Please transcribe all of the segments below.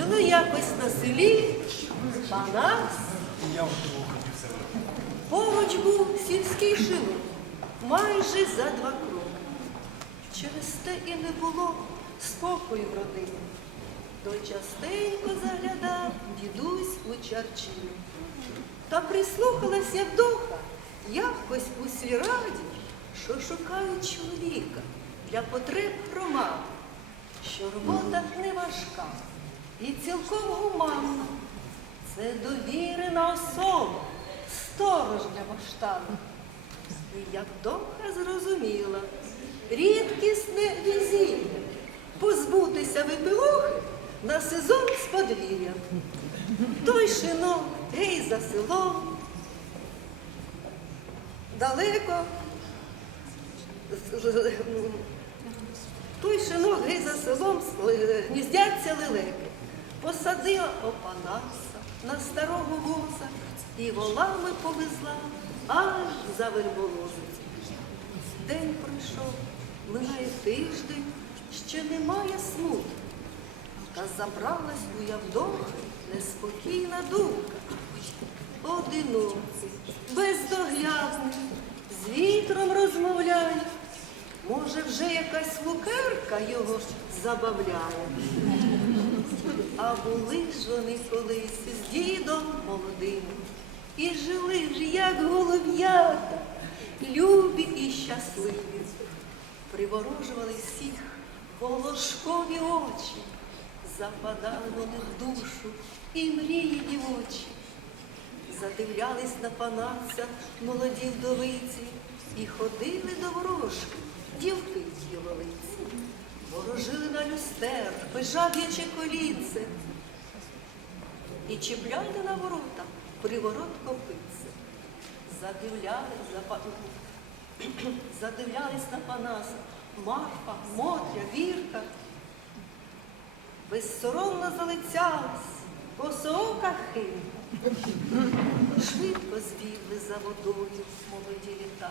Жили якось на селі. Я вдруге. Поруч був сільський жилок, майже за два кроки. Через те і не було спокою в родині. Той частенько заглядав дідусь у чарчину. Та прислухалась Явдоха якось у сільраді, що шукають чоловіка для потреб громади, що робота не важка і цілком гуманна. Це довірена особа, сторож для масштабу. І як Доха зрозуміла, рідкісне везіння позбутися випивохи на сезон з подвір'я. Той шинок гей за селом, далеко. Той шинок гей за селом гніздяться лелеки. Посадила опанаса на старого воза і волами повезла аж за верболозицю. День пройшов, минає тиждень, ще немає смутку. Та забралась у Явдохи неспокійна думка. Одинокий, бездоглядний, з вітром розмовляє. Може, вже якась лукерка його забавляє. А були ж вони колись з дідом молодим. І жили ж, як голуб'ята, любі і щасливі. Приворожували всіх волошкові очі, западали вони в душу і мрії дівочі. Задивлялись на панаця молоді вдовиці і ходили до ворожки, дівки ті волиці. Ворожили на люстер, пижав'яче колінце і чіпляли на ворота приворот копице. Задивлялись, запа... задивлялись на Панаса Марфа, Мотря, Вірка. Безсоромно залицялась, косоока хинка. Швидко звівли за водою молоді літа.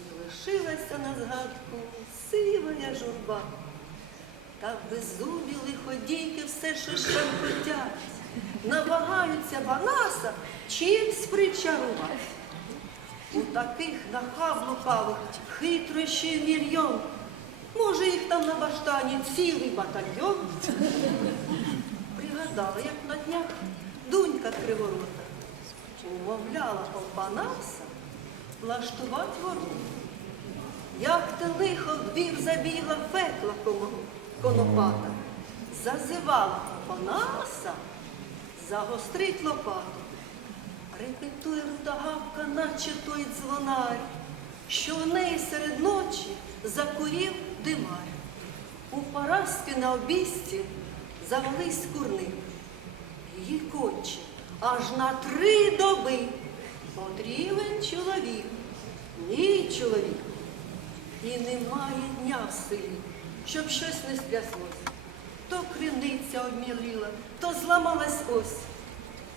І лишилася на згадку сивая журба. Та беззубі лиходійки все ще шанкотять, намагаються Банаса чимсь причарувати. У таких нахаб лукавих хитрощів мільйон. Може, їх там на баштані цілий батальйон. Пригадала, як на днях дунька криворота умовляла Панаса влаштувати вороту. Як те лихо в двір забігла фекла комо- конопата, зазивала Панаса загострить лопату. Репетує рудагавка, наче той дзвонар, що в неї серед ночі закурів димар. У Параски на обісті завелись курник. Її конче аж на три доби потрібен чоловік, мій чоловік. І немає дня в селі, щоб щось не стряслося. То криниця обміліла, то зламалась ось.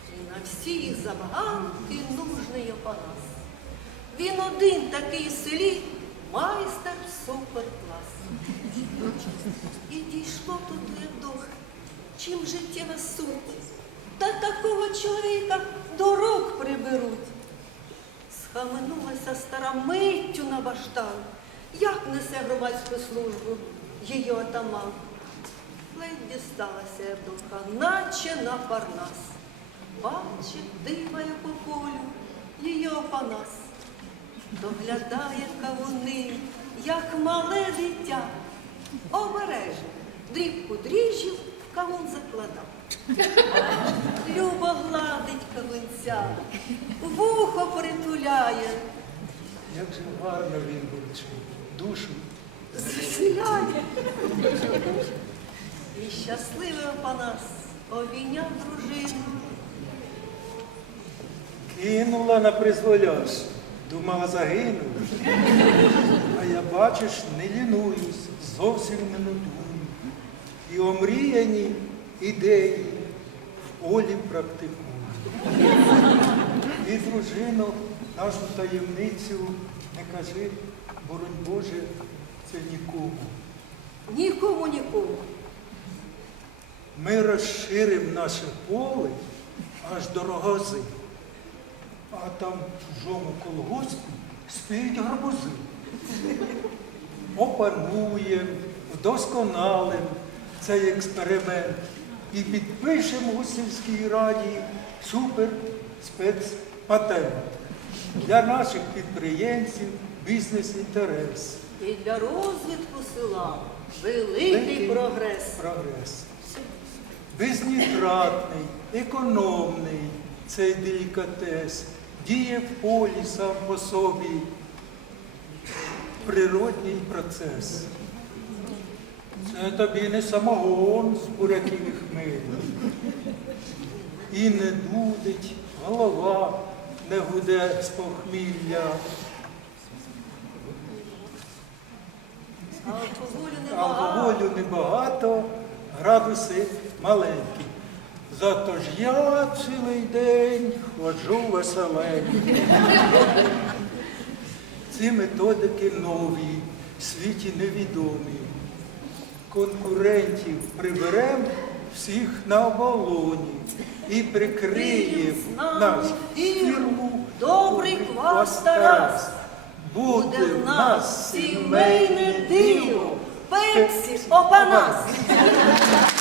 І на всі їх забаганки нужний опанас. Він один такий в селі, майстер суперклас. І дійшло тут до Євдохи, чим життєва суть. Та такого чоловіка до рук приберуть. Схаменулася стара миттю на баштан. Як несе громадську службу її отаман? Ледь дісталася Євдоха, наче на парнас. Бачить, диває по полю її опанас. Доглядає кавуни, як мале дитя. Обережно, дрібку дріжджів кавун закладав. Любо гладить кавунця, вухо притуляє, Як же гарно він виручив душу. Звеселяє. І щасливий Опанас обійняв дружину. Кинула на призволяш, думала загину. А я, бачиш, не лінуюсь, зовсім не нудую. І омріяні ідеї в полі практикую. І дружино, нашу таємницю не кажи, боронь Боже, це нікому. Нікому нікому. ми розширимо наше поле аж до рогази. А там в чужому колгоспі спіють гарбузи. Опануємо, вдосконалимо цей експеримент і підпишемо у сільській раді супер спецпатент для наших підприємців бізнес-інтерес. І для розвитку села великий прогрес. прогрес. Безнітратний, економний цей делікатес діє в полі сам по собі. Природній процес. Це тобі не самогон з буряків і хмелю. І не дудить, голова не гуде з похмілля. Алкоголю небагато. Алкоголю небагато, градуси маленькі. Зато ж я цілий день ходжу веселенький. Ці методики нові, в світі невідомі. Конкурентів приберем всіх на оболоні і прикриє фірму фірму добрий квас Тарас. Буде в нас сімейне диво. Пепсі, Опанас.